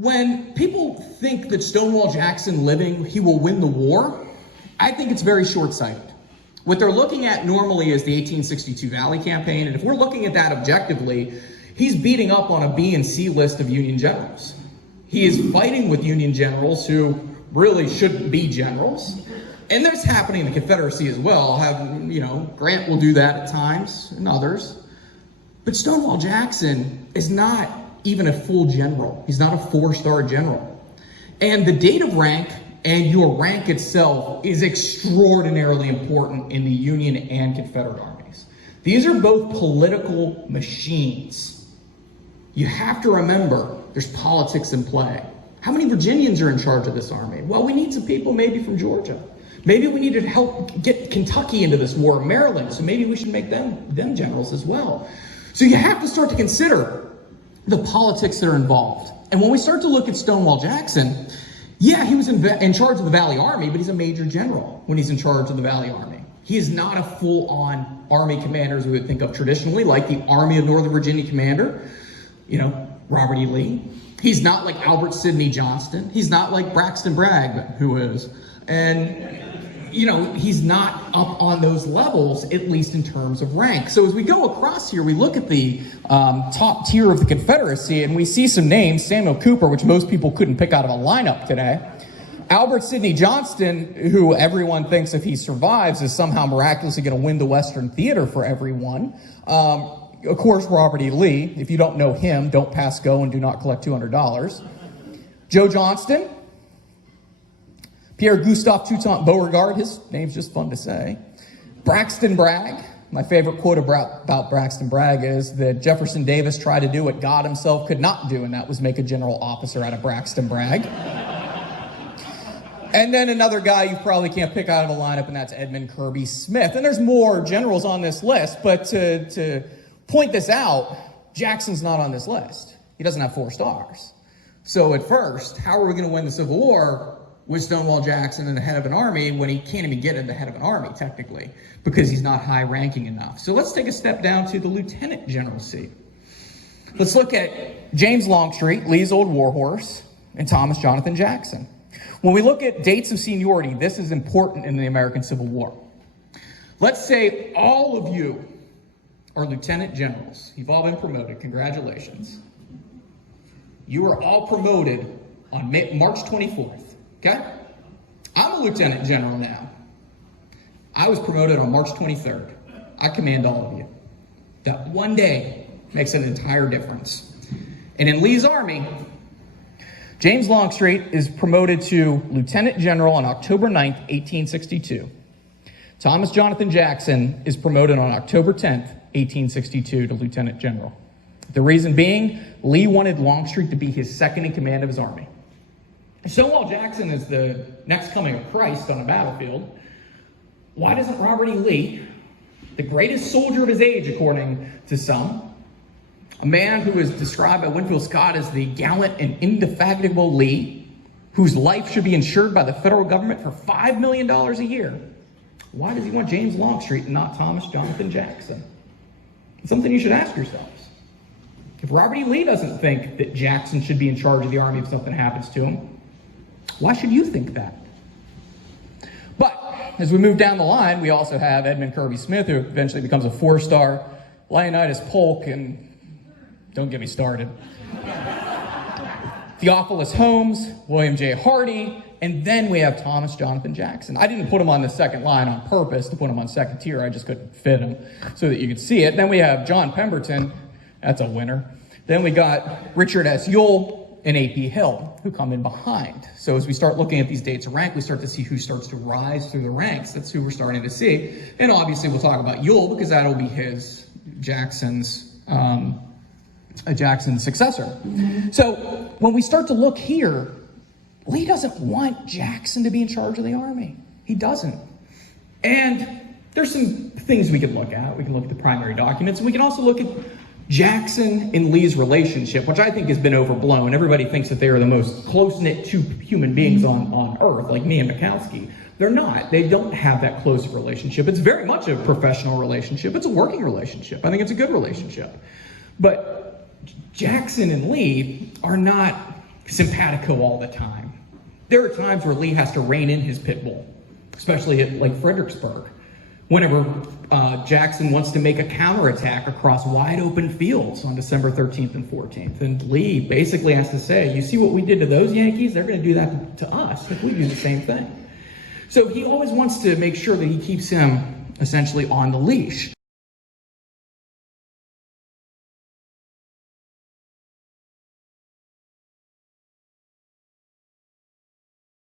When people think that Stonewall Jackson living, he will win the war, I think it's very short-sighted. What they're looking at normally is the 1862 Valley Campaign, and if we're looking at that objectively, he's beating up on a B and C list of Union generals. He is fighting with Union generals who really shouldn't be generals. And that's happening in the Confederacy as well. Grant will do that at times and others. But Stonewall Jackson is not even a full general. He's not a 4-star general. And the date of rank and your rank itself is extraordinarily important in the Union and Confederate armies. These are both political machines. You have to remember there's politics in play. How many Virginians are in charge of this army? Well, we need some people maybe from Georgia. Maybe we need to help get Kentucky into this war, Maryland, so maybe we should make them generals as well. So you have to start to consider the politics that are involved. And when we start to look at Stonewall Jackson, yeah, he was in charge of the Valley Army, but he's a major general when he's in charge of the Valley Army. He is not a full-on Army commander as we would think of traditionally, like the Army of Northern Virginia commander, Robert E. Lee. He's not like Albert Sidney Johnston. He's not like Braxton Bragg, who is. And he's not up on those levels, at least in terms of rank. So as we go across here, we look at the top tier of the Confederacy, and we see some names, Samuel Cooper, which most people couldn't pick out of a lineup today. Albert Sidney Johnston, who everyone thinks if he survives is somehow miraculously going to win the Western Theater for everyone. Of course, Robert E. Lee. If you don't know him, don't pass go and do not collect $200. Joe Johnston. Pierre Gustave Toutant Beauregard, his name's just fun to say. Braxton Bragg. My favorite quote about Braxton Bragg is that Jefferson Davis tried to do what God himself could not do, and that was make a general officer out of Braxton Bragg. And then another guy you probably can't pick out of a lineup, and that's Edmund Kirby Smith. And there's more generals on this list, but to point this out, Jackson's not on this list. He doesn't have 4 stars. So at first, how are we going to win the Civil War with Stonewall Jackson in the head of an army when he can't even get in the head of an army, technically, because he's not high-ranking enough? So let's take a step down to the lieutenant generalcy. Let's look at James Longstreet, Lee's old warhorse, and Thomas Jonathan Jackson. When we look at dates of seniority, this is important in the American Civil War. Let's say all of you are lieutenant generals. You've all been promoted. Congratulations. You are all promoted on March 24th. Okay? I'm a lieutenant general now. I was promoted on March 23rd. I command all of you. That one day makes an entire difference. And in Lee's army, James Longstreet is promoted to lieutenant general on October 9th, 1862. Thomas Jonathan Jackson is promoted on October 10th, 1862 to lieutenant general. The reason being, Lee wanted Longstreet to be his second in command of his army. Stonewall Jackson is the next coming of Christ on a battlefield. Why doesn't Robert E. Lee, the greatest soldier of his age according to some, a man who is described by Winfield Scott as the gallant and indefatigable Lee, whose life should be insured by the federal government for $5 million a year, why does he want James Longstreet and not Thomas Jonathan Jackson? It's something you should ask yourselves. If Robert E. Lee doesn't think that Jackson should be in charge of the army if something happens to him, why should you think that? But as we move down the line, we also have Edmund Kirby Smith, who eventually becomes a 4-star, Leonidas Polk, and don't get me started. Theophilus Holmes, William J. Hardy, and then we have Thomas Jonathan Jackson. I didn't put him on the second line on purpose to put him on second tier. I just couldn't fit him so that you could see it. Then we have John Pemberton. That's a winner. Then we got Richard S. Ewell and A.P. Hill, who come in behind. So as we start looking at these dates of rank, we start to see who starts to rise through the ranks. That's who we're starting to see. And obviously we'll talk about Ewell because that'll be Jackson's successor. So when we start to look here, Lee doesn't want Jackson to be in charge of the army. He doesn't. And there's some things we can look at. We can look at the primary documents, and we can also look at Jackson and Lee's relationship, which I think has been overblown. Everybody thinks that they are the most close-knit two human beings on earth, like me and Mikowski. They're not. They don't have that close relationship. It's very much a professional relationship. It's a working relationship. I think it's a good relationship. But Jackson and Lee are not simpatico all the time. There are times where Lee has to rein in his pit bull, especially at like Fredericksburg. Whenever Jackson wants to make a counterattack across wide open fields on December 13th and 14th. And Lee basically has to say, you see what we did to those Yankees? They're going to do that to us. Like, we do the same thing. So he always wants to make sure that he keeps him essentially on the leash.